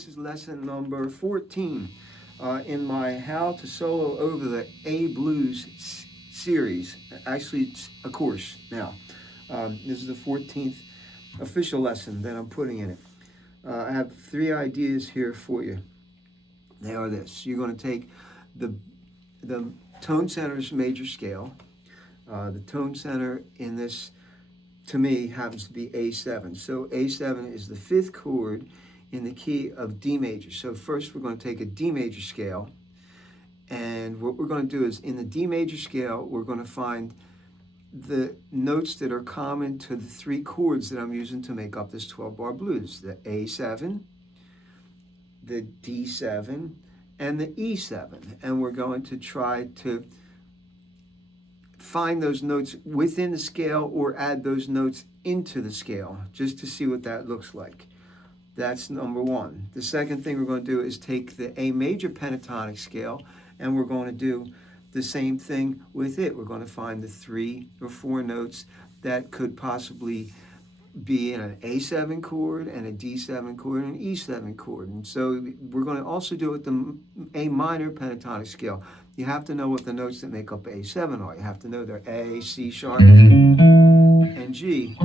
This is lesson number 14 in my How to Solo Over the A Blues series. Actually, it's a course now. This is the 14th official lesson that I'm putting in it. I have 3 ideas here for you. They are this. You're going to take the tone center's major scale. The tone center in this, to me, happens to be A7. So A7 is the 5th chord in the key of D major. So first we're going to take a D major scale, and what we're going to do is in the D major scale we're going to find the notes that are common to the 3 chords that I'm using to make up this 12-bar blues: the A7, the D7, and the E7. And we're going to try to find those notes within the scale or add those notes into the scale just to see what that looks like. That's number 1. The second thing we're going to do is take the A major pentatonic scale, and we're going to do the same thing with it. We're going to find the 3 or 4 notes that could possibly be in an A7 chord and a D7 chord and an E7 chord. And so we're going to also do it with the A minor pentatonic scale. You have to know what the notes that make up A7 are. You have to know they're A, C sharp, and G.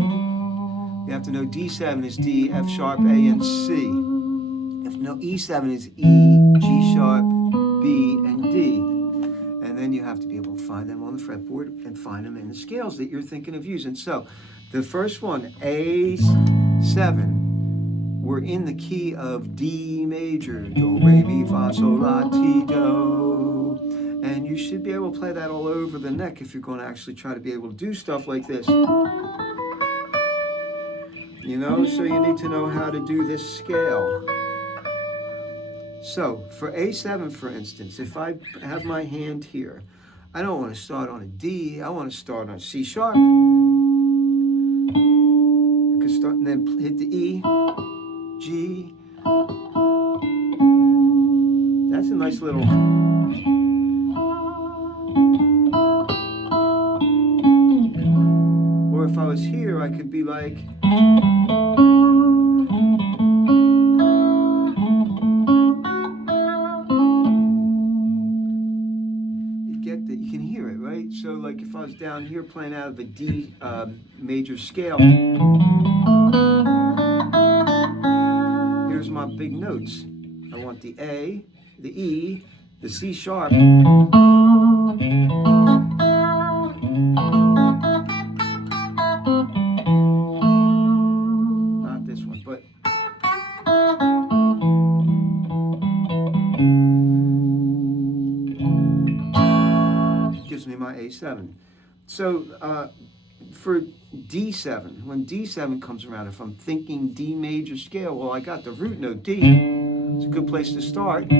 You have to know D7 is D, F sharp, A, and C. You have to know E7 is E, G sharp, B, and D. And then you have to be able to find them on the fretboard and find them in the scales that you're thinking of using. So the first one, A7, we're in the key of D major, do, re, mi, fa, sol, la, ti, do. And you should be able to play that all over the neck if you're going to actually try to be able to do stuff like this. You know, so you need to know how to do this scale. So for A7, for instance, if I have my hand here, I don't want to start on a D, I want to start on a C sharp. I could start and then hit the E, G. That's a nice little... Or if I was here, I could be like... You can hear it, right? So like if I was down here playing out of a D major scale, here's my big notes. I want the A, the E, the C sharp, not this one, but gives me my A7. So for D7, when D7 comes around, if I'm thinking D major scale, well, I got the root note D. It's a good place to start. But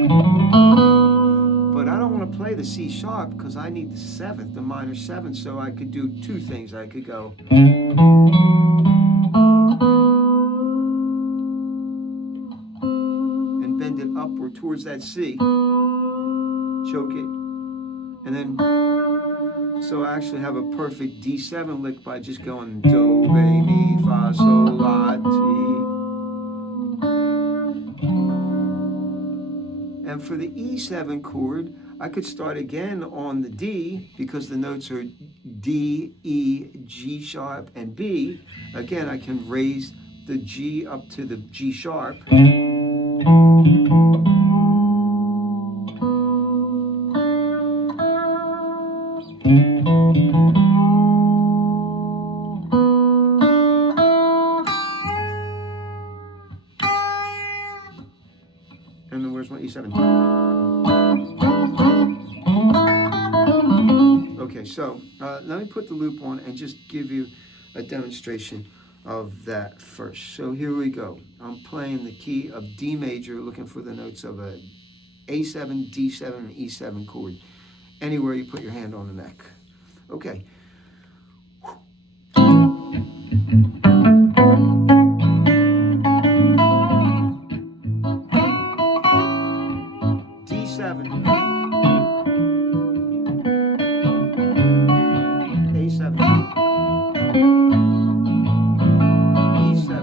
I don't want to play the C sharp because I need the 7th, the minor 7th, so I could do 2 things. I could go and bend it upward towards that C, choke it, and then, so I actually have a perfect D7 lick by just going do, re, mi, fa, sol, la, ti. And for the E7 chord, I could start again on the D because the notes are D, E, G sharp, and B. Again, I can raise the G up to the G sharp. And then where's my E7? Okay, so let me put the loop on and just give you a demonstration of that first. So here we go. I'm playing the key of D major, looking for the notes of a A7, D7, and E7 chord. Anywhere you put your hand on the neck. Okay. D7, A7, E7,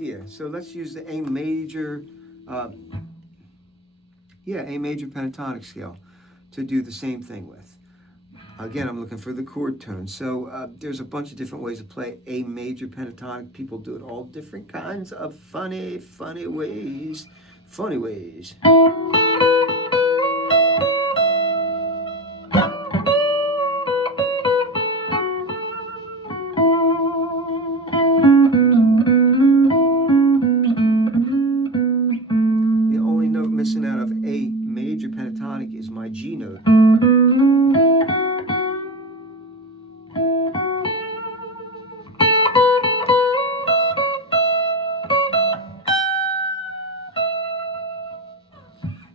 idea. So let's use the A major, A major pentatonic scale to do the same thing with. Again, I'm looking for the chord tone. So there's a bunch of different ways to play A major pentatonic. People do it all different kinds of funny ways. Funny ways. The only note missing out of A major pentatonic is my G note.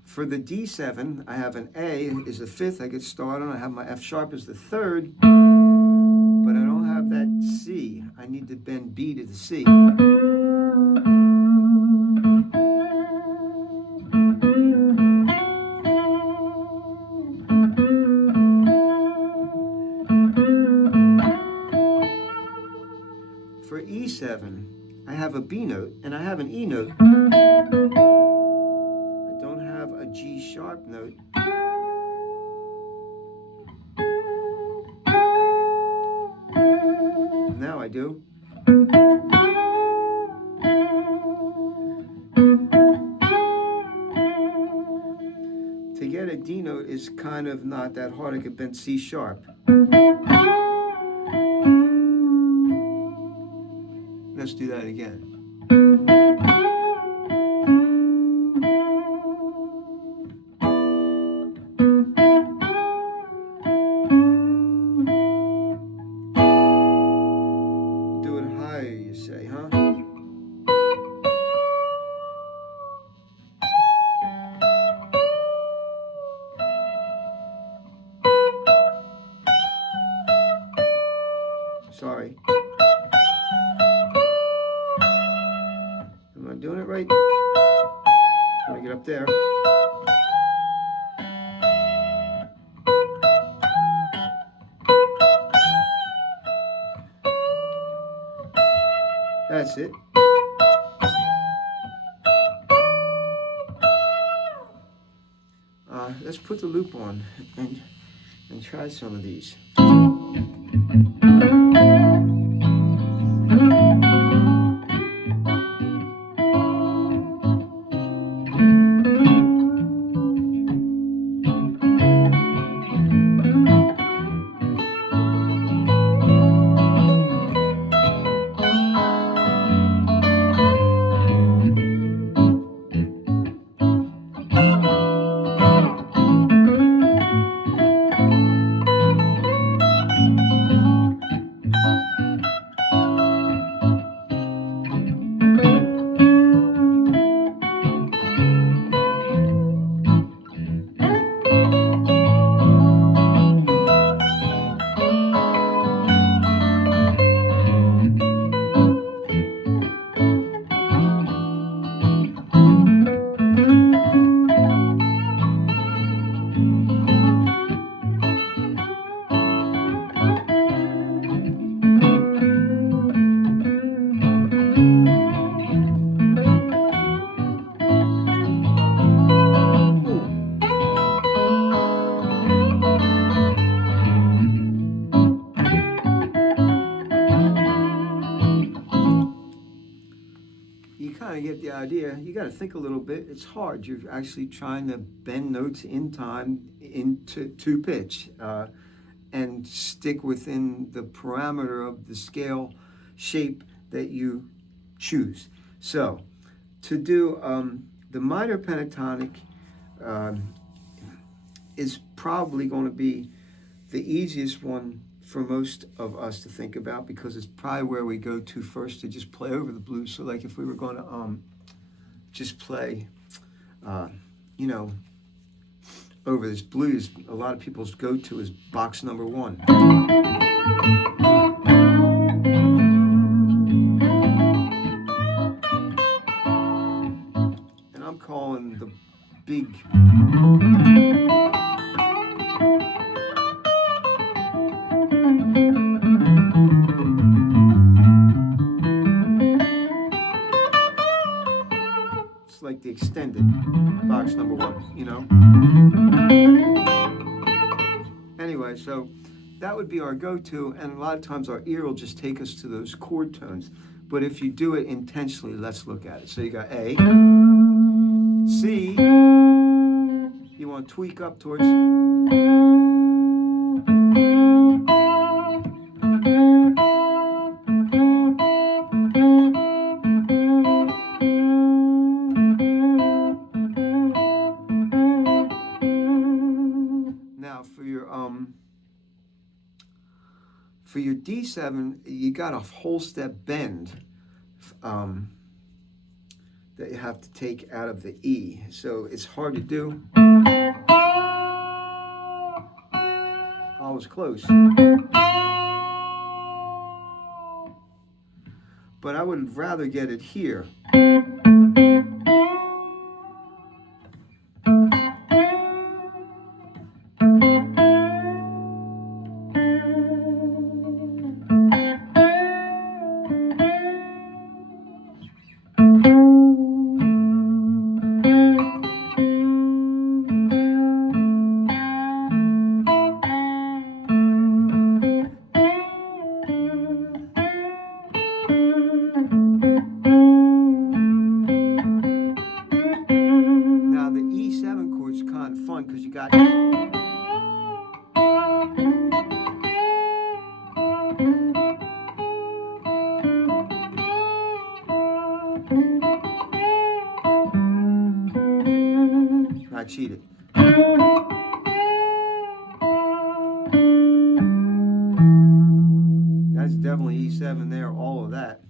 For the D7, I have an A is the 5th I get started on. I have my F sharp as the 3rd, but I don't have that C. I need to bend B to the C. For E7, I have a B note and I have an E note. A G sharp note. Now I do. To get a D note is kind of not that hard. I could bend C sharp. Let's do that again. Say, huh? Sorry. Am I doing it right? When I get up there. That's it. Let's put the loop on and try some of these. Kind of get the idea. You got to think a little bit. It's hard. You're actually trying to bend notes in time into pitch and stick within the parameter of the scale shape that you choose. So to do the minor pentatonic is probably going to be the easiest one for most of us to think about, because it's probably where we go to first to just play over the blues. So like if we were going to just play, over this blues, a lot of people's go-to is box number 1. And I'm calling the big... one, you know. Anyway, so that would be our go-to, and a lot of times our ear will just take us to those chord tones. But if you do it intentionally, let's look at it. So you got A, C, you want to tweak up towards, now for your D7, you got a whole step bend that you have to take out of the E. So it's hard to do. I was close. But I would rather get it here. Now the E7 chord's kind of fun because you got I cheated. That's definitely E7 there, all of that.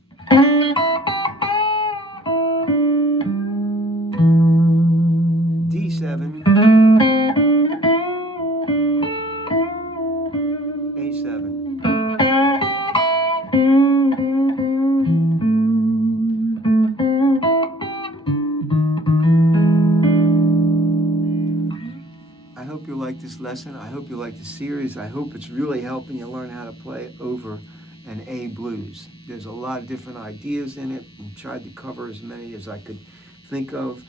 D7, A7. I hope you like this lesson. I hope you like the series. I hope it's really helping you learn how to play over an A blues. There's a lot of different ideas in it, and tried to cover as many as I could think of.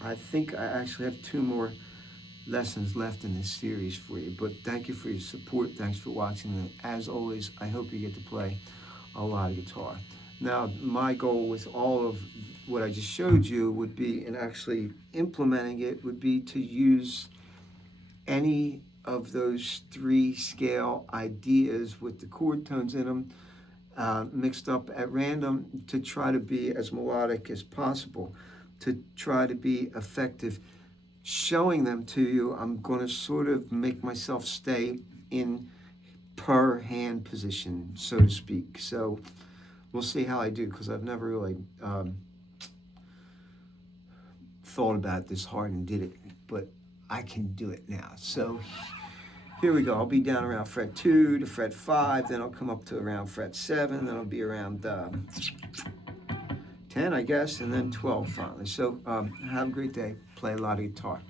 I think I actually have 2 more lessons left in this series for you, but thank you for your support. Thanks for watching, and as always, I hope you get to play a lot of guitar. Now, my goal with all of what I just showed you would be, and actually implementing it, would be to use any of those 3 scale ideas with the chord tones in them, mixed up at random, to try to be as melodic as possible, to try to be effective. Showing them to you, I'm going to sort of make myself stay in per hand position, so to speak. So we'll see how I do, because I've never really thought about it this hard and did it, but I can do it now. So here we go. I'll be down around fret 2 to fret 5, then I'll come up to around fret 7, then I'll be around 10, I guess, and then 12 finally. So have a great day. Play a lot of guitar.